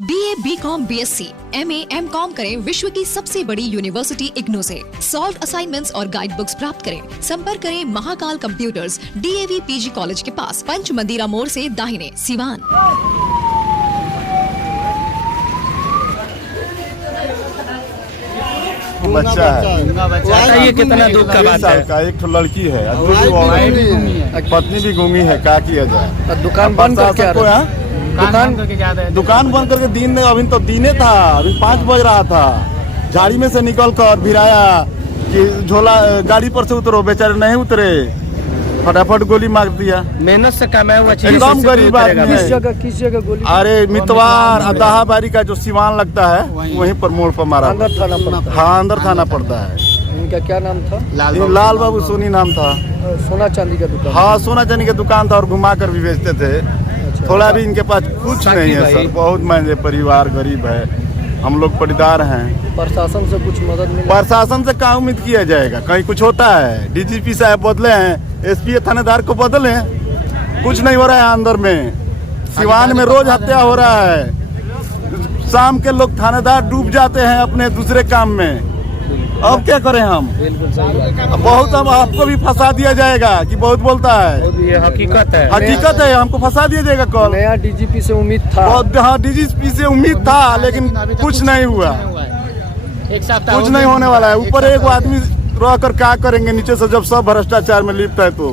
BA, BCom, BSc, MA, MCom करें विश्व की सबसे बड़ी यूनिवर्सिटी इग्नू से। सॉल्व असाइनमेंट्स और गाइड बुक्स प्राप्त करें। संपर्क करें Mahakal computers, DAV PG college के पास, पंच मंदिरा मोड़ से दाहिने, सिवान। बच्चा है, ये कितना दुख का बात है। का एक लड़की है, पत्नी भी घूमी है, क्या किया जाए। दुकान बंद करके दुकान बंद करके दिन अभी तो दिने था, अभी 5 बज रहा था। झाड़ी में से निकल कर भिराया कि झोला गाड़ी पर से उतरो, बेचारे नहीं उतरे, फटाफट गोली मार दिया। मेहनत से कमाया हुआ चीज एकदम गरीब आदमी है। किस जगह गोली? अरे मितवार अदाहाबारी का जो सिवान लगता है वहीं पर मोड़ पर मारा। अंदर थाना पड़ता है। हाँ, अंदर थाना पड़ता है। इनका क्या नाम था? लाल बाबू सोनी नाम था। सोना चांदी का दुकान? हाँ, सोना चांदी का दुकान था और घुमा कर भी बेचते थे। थोड़ा भी इनके पास कुछ नहीं है सर, बहुत महंगे परिवार, गरीब है, हम लोग पटीदार हैं। प्रशासन से कुछ मदद मिली? प्रशासन से क्या उम्मीद किया जाएगा, कहीं कुछ होता है? DGP साहब बदले हैं, SP थानेदार को बदले हैं, कुछ नहीं हो रहा है। अंदर में सिवान में रोज हत्या हो रहा है, शाम के लोग थानेदार डूब जाते हैं अपने दूसरे काम में। अब क्या करें हम? बिल्कुल सही बात है। बहुत अब आपको भी फंसा दिया जाएगा कि बहुत बोलता है। ये हकीकत है, हकीकत है, हमको फंसा दिया जाएगा कल। नया DGP से उम्मीद था। हाँ, DGP से उम्मीद था, लेकिन कुछ नहीं हुआ, कुछ नहीं होने वाला है। ऊपर एक आदमी रह कर क्या करेंगे, नीचे से जब सब भ्रष्टाचार में लिप्त है तो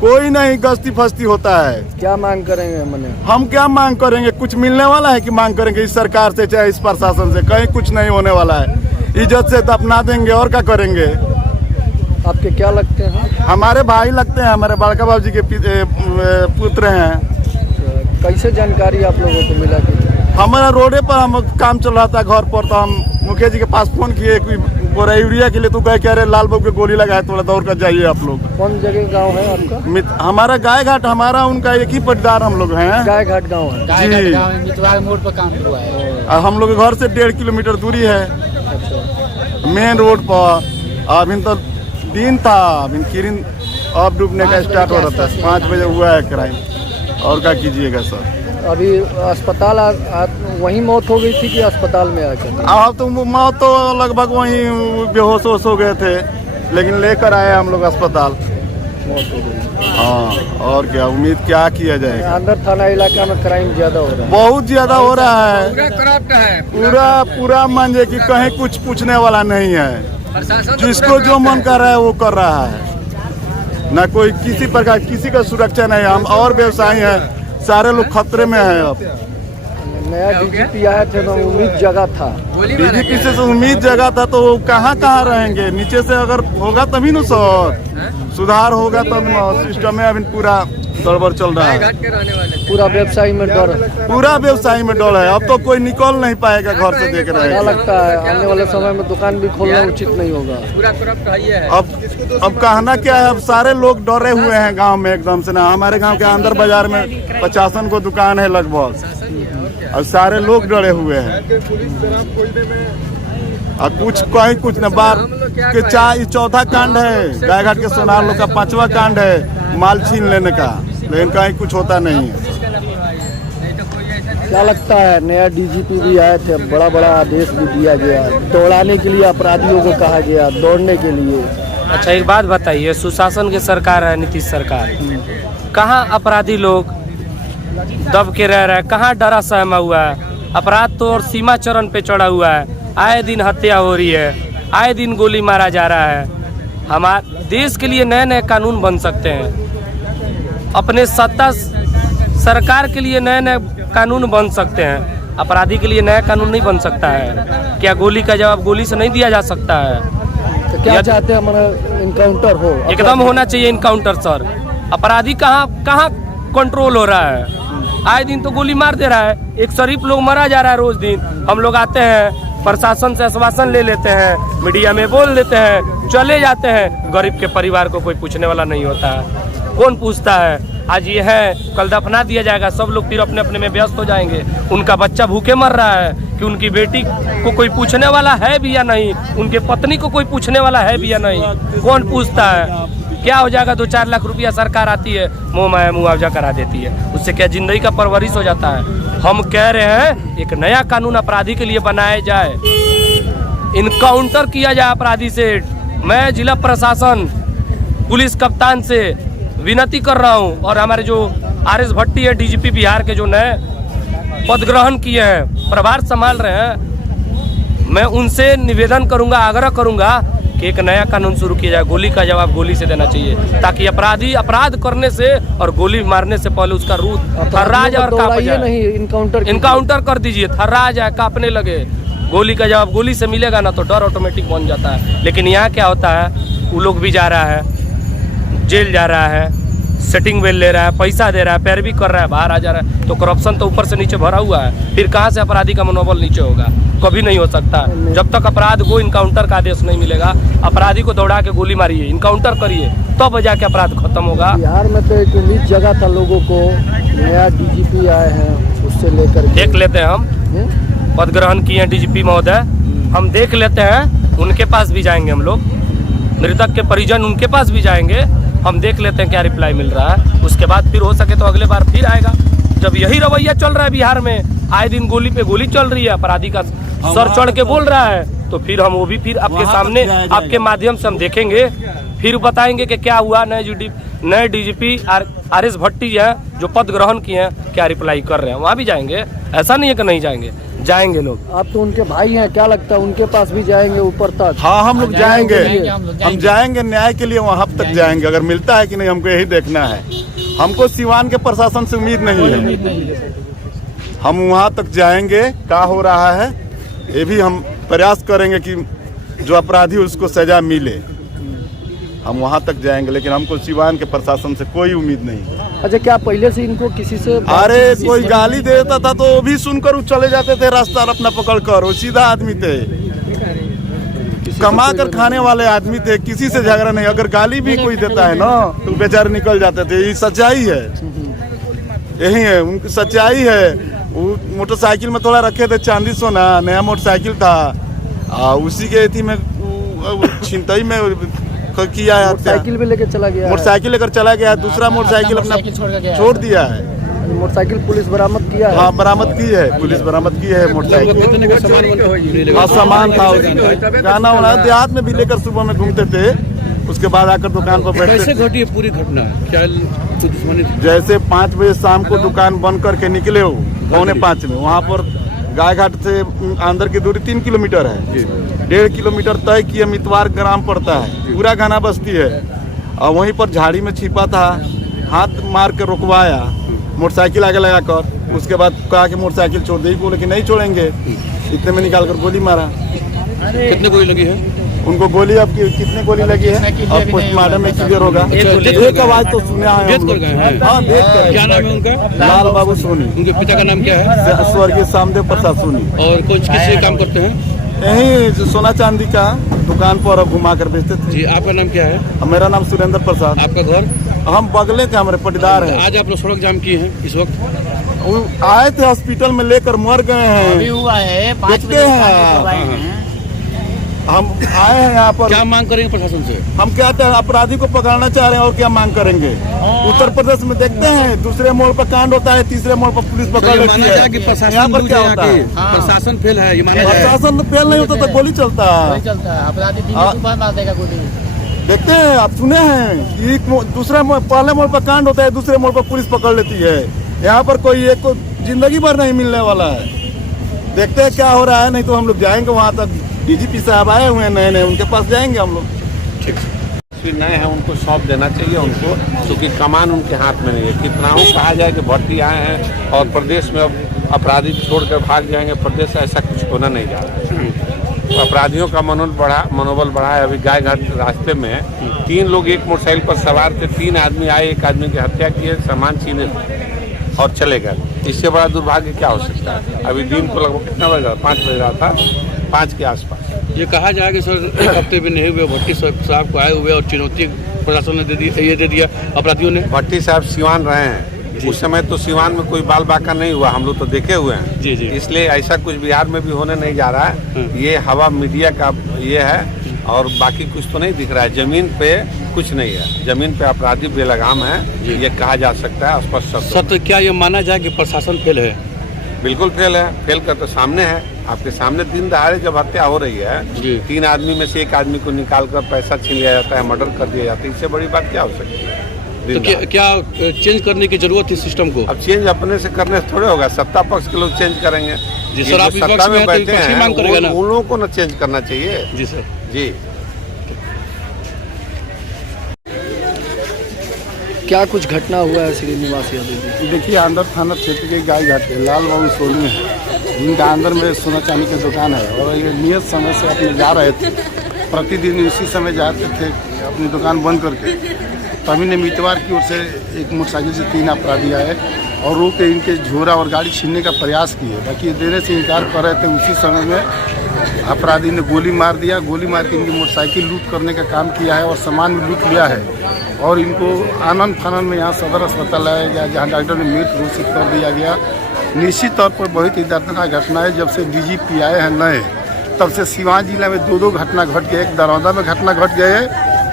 कोई नहीं, गस्ती फस्ती होता है। क्या मांग करेंगे? हम क्या मांग करेंगे? कुछ मिलने वाला है कि मांग करेंगे इस सरकार से चाहे इस प्रशासन से? कहीं कुछ नहीं होने वाला है। इज्जत से दफना देंगे और क्या करेंगे। आपके क्या लगते हैं? हमारे भाई लगते हैं, हमारे बड़का बाबू जी के पुत्र हैं। कैसे जानकारी आप लोगों को मिला? हमारा रोडे पर हम काम चल रहा था घर पर, तो हम मुखिया जी के पास फोन किए बोरा यूरिया के लिए, तो कह रहे लाल बाबू के गोली लगाए, थोड़ा दौड़ कर जाइए आप लोग। कौन जगह गांव है आपका? हमारा गाय घाट, हमारा उनका एक ही पटीदार हम लोग हैं। गाय घाट गाँव है जी, मोड़ पर काम हुआ है। हम लोग के घर से 1.5 किलोमीटर दूरी है मेन रोड पर। अभी तो दिन था, अभी किरण अब डूबने का स्टार्ट हो रहा था। 5 बजे हुआ है क्राइम, और क्या कीजिएगा सर। अभी अस्पताल वहीं मौत हो गई थी कि अस्पताल में आकर? अब तो मौत तो लगभग वहीं बेहोश हो गए थे, लेकिन लेकर आए हम लोग अस्पताल। मौत हो गई। हाँ, और क्या उम्मीद क्या किया जाएगा। अंदर थाना इलाका में क्राइम ज्यादा हो रहा है? बहुत ज्यादा हो रहा है, पूरा मान जाए कि कहीं कुछ पूछने वाला नहीं है। जिसको जो मन कर रहा है वो कर रहा है, न कोई किसी प्रकार किसी का सुरक्षा नहीं। हम और व्यवसायी हैं, सारे लोग खतरे में हैं। अब नया DGP आया थे तो उम्मीद जगह था, DGP से उम्मीद जगह था, तो वो कहाँ रहेंगे? नीचे से अगर होगा तभी न सर, सुधार होगा तब न। सिस्टम में अभी पूरा गड़बड़ चल रहा है। पूरा व्यवसाय में डर है। पूरा व्यवसाय में डर है। अब तो कोई निकल नहीं पाएगा घर से, देख रहे हैं। क्या लगता है आने वाले समय में दुकान भी खोलना उचित नहीं होगा? अब कहना क्या है, अब सारे लोग डरे हुए हैं गांव में एकदम से ना। हमारे गांव के अंदर बाजार में 50 को दुकान है लगभग, और सारे लोग डरे हुए हैं। और कुछ न बार के चौथा कांड है, गाय घाट के सोनार लोग का 5वां कांड है माल छीन लेने का, लेकिन कहीं कुछ होता नहीं है। क्या लगता है नया DGP भी आए थे, बड़ा आदेश भी दिया गया, दौड़ाने के लिए अपराधियों को कहा गया, दौड़ने के लिए? अच्छा, एक बात बताइए, सुशासन की सरकार है, नीतीश सरकार, कहाँ अपराधी लोग दब के रह रहे हैं? कहाँ डरा सहमा हुआ है? अपराध तो और सीमा चरण पे चढ़ा हुआ है। आए दिन हत्या हो रही है, आए दिन गोली मारा जा रहा है। हमारे देश के लिए नए कानून बन सकते हैं, अपने सत्ता सरकार के लिए नए कानून बन सकते हैं। अपराधी के लिए नया कानून नहीं बन सकता है क्या? गोली का जवाब गोली से नहीं दिया जा सकता है। तो क्या चाहते हैं? हमारा इनकाउंटर हो, एकदम होना चाहिए इनकाउंटर सर। अपराधी कहाँ कंट्रोल हो रहा है? आए दिन तो गोली मार दे रहा है, एक शरीफ लोग मरा जा रहा है रोज दिन। हम लोग आते हैं, प्रशासन से आश्वासन ले लेते हैं, मीडिया में बोल देते हैं, चले जाते हैं। गरीब के परिवार को कोई पूछने वाला नहीं होता है। कौन पूछता है? आज ये है, कल दफना दिया जाएगा, सब लोग फिर अपने अपने में व्यस्त हो जाएंगे। उनका बच्चा भूखे मर रहा है कि उनकी बेटी को कोई पूछने वाला है भी या नहीं, उनके पत्नी को कोई पूछने वाला है भी या नहीं? कौन पूछता है? क्या हो जाएगा? 2-4 लाख रुपया सरकार आती है, मोह माया मुआवजा करा देती है, उससे क्या जिंदगी का परवरिश हो जाता है? हम कह रहे हैं एक नया कानून अपराधी के लिए बनाया जाए, इनकाउंटर किया जाए अपराधी से। मैं जिला प्रशासन पुलिस कप्तान से विनती कर रहा हूं, और हमारे जो RS भट्टी है DGP बिहार के, जो नए पद ग्रहण किए हैं, प्रभार संभाल रहे हैं, मैं उनसे निवेदन करूंगा, आग्रह करूंगा कि एक नया कानून शुरू किया जाए। गोली का जवाब गोली से देना चाहिए, ताकि अपराधी अपराध करने से और गोली मारने से पहले उसका रूह थर्रा जाए और कांप जाए। नहीं, इनकाउंटर कर दीजिए, थर्रा जाए, कांपने लगे। गोली का जवाब गोली से मिलेगा ना, तो डर ऑटोमेटिक बन जाता है। लेकिन यहाँ क्या होता है, वो लोग भी जा रहा है, जेल जा रहा है, सेटिंग बेल ले रहा है, पैसा दे रहा है, पैरवी कर रहा है, बाहर आ जा रहा है, तो करप्शन तो ऊपर से नीचे भरा हुआ है। फिर कहाँ से अपराधी का मनोबल नीचे होगा? कभी नहीं हो सकता। जब तक अपराध को इनकाउंटर का आदेश नहीं मिलेगा, अपराधी को दौड़ा के गोली मारिए, इनकाउंटर करिए, तब जाके अपराध खत्म होगा। बिहार में तो एक उम्मीद जगह था लोगों को, नया DGP आए हैं, उससे लेकर देख लेते हैं, हम पद ग्रहण किए हैं DGP महोदय, हम देख लेते हैं, उनके पास भी जाएंगे हम लोग, मृतक के परिजन उनके पास भी जाएंगे, हम देख लेते हैं क्या रिप्लाई मिल रहा है। उसके बाद फिर हो सके तो अगले बार फिर आएगा। जब यही रवैया चल रहा है बिहार में, आए दिन गोली पे गोली चल रही है, अपराधी का सर चढ़ के बोल रहा है, तो फिर हम वो भी फिर आपके सामने आपके माध्यम से हम देखेंगे, फिर बताएंगे कि क्या हुआ। नए DGP RS भट्टी है जो पद ग्रहण किए हैं, क्या रिप्लाई कर रहे हैं, वहाँ भी जाएंगे। ऐसा नहीं है कि नहीं जाएंगे, जाएंगे लोग। आप तो उनके भाई हैं, क्या लगता है उनके पास भी जाएंगे ऊपर तक? हाँ, हम लोग जाएंगे, हम जाएंगे न्याय के लिए, वहाँ तक जाएंगे। अगर मिलता है कि नहीं, हमको यही देखना है। हमको सिवान के प्रशासन से उम्मीद नहीं है, हम वहाँ तक जाएंगे, क्या हो रहा है ये भी हम प्रयास करेंगे कि जो अपराधी उसको सजा मिले। हम वहाँ तक जाएंगे, लेकिन हमको सिवान के प्रशासन से कोई उम्मीद नहीं है। अच्छा, क्या पहले से इनको किसी से? अरे कोई गाली देता था तो वो भी सुनकर चले जाते थे, रास्ता अपना पकड़ कर। वो सीधा आदमी थे, कमा कर खाने वाले आदमी थे, किसी से झगड़ा नहीं। अगर गाली भी कोई देता है ना, तो बेचारे निकल जाते थे। ये सच्चाई है, यही है उनकी सच्चाई है। वो मोटरसाइकिल में थोड़ा रखे थे चांदी सोना, नया मोटरसाइकिल था, उसी के एथी में छिनतई में किया है। मोटरसाइकिल भी लेकर चला गया, मोटरसाइकिल लेकर चला गया, दूसरा मोटरसाइकिल अपना छोड़ दिया है। मोटरसाइकिल पुलिस बरामद किया है? हाँ, बरामद की है, पुलिस बरामद की है मोटरसाइकिल। हाँ, सामान था, गाना वाना देहात में भी लेकर सुबह में घूमते थे, उसके बाद आकर दुकान पर बैठते। कैसे घटी है पूरी घटना? क्या दुश्मनी? जैसे 5 बजे शाम को दुकान बंद करके निकले हो, 4:45 में, वहाँ पर गाय घाट से अंदर की दूरी 3 किलोमीटर है। 1.5 किलोमीटर तय किए मितवार ग्राम पड़ता है, पूरा घना बस्ती है। और वहीं पर झाड़ी में छिपा था, हाथ मार के रुकवाया, मोटरसाइकिल आगे लगा कर। उसके बाद कहा कि मोटरसाइकिल छोड़ दे, बोले कि नहीं छोड़ेंगे। इतने में निकाल कर गोली मारा। कितने गोली लगी है उनको? गोली अब कितने गोली लगी है और पोस्टमार्टम में क्लियर होगा। एक आवाज तो सुने आए हम लोग। हाँ, देख कर। क्या नाम है उनका? लाल बाबू सोनी। उनके पिता का नाम क्या है? स्वर्गीय सामदेव प्रसाद सोनी। और कुछ किसी काम करते हैं? यही सोना चांदी का दुकान पर घुमा कर बेचते थे। जी, आपका नाम क्या है? मेरा नाम सुरेंद्र प्रसाद। आपका घर? हम बगले के, हमारे पटीदार हैं। आज आप लोग सड़क जाम किए हैं इस वक्त? वो आए थे हॉस्पिटल में, लेकर मर गए हैं। अभी हुआ है 5 देखते हैं, हम आए हैं यहाँ पर। क्या मांग करेंगे प्रशासन से? हम कहते हैं अपराधी को पकड़ना चाह रहे हैं, और क्या मांग करेंगे। उत्तर प्रदेश में देखते हैं, दूसरे मोड़ पर कांड होता है, तीसरे मोड़ पर पुलिस पकड़ लेती है। यहाँ पर क्या होता है? प्रशासन फेल है, ये माना जाए। प्रशासन फेल नहीं होता तो गोली चलता है, अपराधी मार देगा गोली। देखते हैं, आप सुने हैं, एक दूसरे पहले मोड़ पर कांड होता है, दूसरे मोड़ पर पुलिस पकड़ लेती है। यहाँ पर कोई एक को जिंदगी भर नहीं मिलने वाला है। देखते हैं क्या हो रहा है, नहीं तो हम लोग जाएंगे वहाँ तक। DGP साहब आए हुए हैं नए, उनके पास जाएंगे हम लोग। ठीक नए हैं, उनको सौंप देना चाहिए उनको, क्योंकि कमान उनके हाथ में नहीं है। कितना ही कहा जाए कि भट्टी आए हैं और प्रदेश में अब अपराधी छोड़कर भाग जाएंगे प्रदेश, ऐसा कुछ होना नहीं जा रहा है। अपराधियों का मनोबल बढ़ा है। अभी गाय घाट रास्ते में 3 लोग एक मोटरसाइकिल पर सवार थे, 3 आदमी आए, एक आदमी की हत्या की, सामान छीने और चले गए। इससे बड़ा दुर्भाग्य क्या हो सकता है? अभी दिन को लगभग कितना बज रहा, 5 बज रहा था, 5 के आसपास। ये कहा जाए कि सर 1 हफ्ते भी नहीं हुए भट्टी साहब को आए हुए, और चुनौती प्रशासन ने दे दिया अपराधियों ने। भट्टी साहब सिवान रहे हैं, उस समय तो सिवान में कोई बाल बाका नहीं हुआ, हम लोग तो देखे हुए हैं। जी जी। इसलिए ऐसा कुछ बिहार में भी होने नहीं जा रहा है। ये हवा मीडिया का ये है, और बाकी कुछ तो नहीं दिख रहा है। जमीन पे कुछ नहीं है। जमीन पे अपराधी बेलगाम है, ये कहा जा सकता है स्पष्ट शब्दों में। सर, क्या ये माना जाए कि प्रशासन फेल है? बिल्कुल फेल है। फेल कर तो सामने है, आपके सामने दिन दहाड़े जब हत्या हो रही है, 3 आदमी में से 1 आदमी को निकाल कर पैसा छीन लिया जाता है, मर्डर कर दिया जाता है, इससे बड़ी बात क्या हो सकती है? तो क्या चेंज करने की जरूरत है सिस्टम को? अब चेंज अपने से करने से थोड़े होगा, सत्ता पक्ष के लोग चेंज करेंगे। जी सर, आप सत्ता विपक्ष में में बैठे हैं, मांग करेगा ना? उन लोगों को ना चेंज करना चाहिए। जी सर। जी, क्या कुछ घटना हुआ है श्रीनिवास यादव जी? देखिए, अंदर थाना क्षेत्र के गाय घाट के लाल बाबू सोनी है, इनका अंदर में सोना चांदी की दुकान है और ये नियत समय से अपने जा रहे थे, प्रतिदिन इसी समय जाते थे अपनी दुकान बंद करके। तभी निमित्तवार की ओर से एक मोटरसाइकिल से 3 अपराधी आए और रोक के इनके झोरा और गाड़ी छीनने का प्रयास किए। बाकी देने से इनकार कर रहे थे। उसी समय में अपराधी ने गोली मार दिया। गोली मार के इनकी मोटरसाइकिल लूट करने का काम किया है और सामान भी लूट लिया है और इनको आनंद फानंद में यहाँ सदर अस्पताल लाया गया, जहाँ डॉक्टर ने मृत घोषित कर दिया गया। निश्चित तौर पर बहुत ही दर्दनाक घटना है। जब से डीजीपी आए हैं नए, तब से सिवान जिला में 2 घटना घट गए। एक दरौदा में घटना घट गए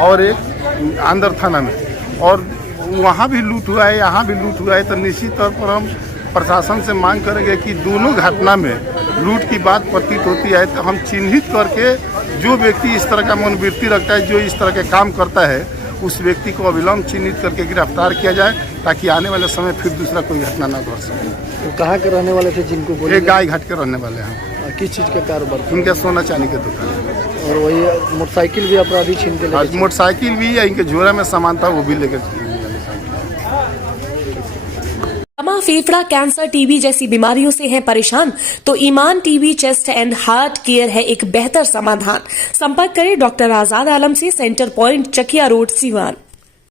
और एक अंदर थाना में, और वहाँ भी लूट हुआ है, यहाँ भी लूट हुआ है। तो निश्चित तौर पर हम प्रशासन से मांग करेंगे कि दोनों घटना में लूट की बात प्रतीत होती है, तो हम चिन्हित करके जो व्यक्ति इस तरह का मनोवृत्ति रखता है, जो इस तरह के काम करता है, उस व्यक्ति को अविलंब चिन्हित करके गिरफ्तार किया जाए, ताकि आने वाले समय फिर दूसरा कोई घटना न घट सके। तो कहाँ के रहने वाले थे जिनको गोली? ये गाय घाट के रहने वाले हैं। किस चीज़ का कारोबार? उनके सोना चांदी की दुकान है और वही मोटरसाइकिल भी अपराधी छीन के ले गए। मोटरसाइकिल भी या इनके झोरा में सामान था वो भी लेकर। दमा, फेफड़ा, कैंसर, टीबी जैसी बीमारियों से हैं परेशान तो Iman TB chest and heart care है एक बेहतर समाधान। संपर्क करें डॉक्टर आजाद आलम से, center point, Chakiya road, Siwan.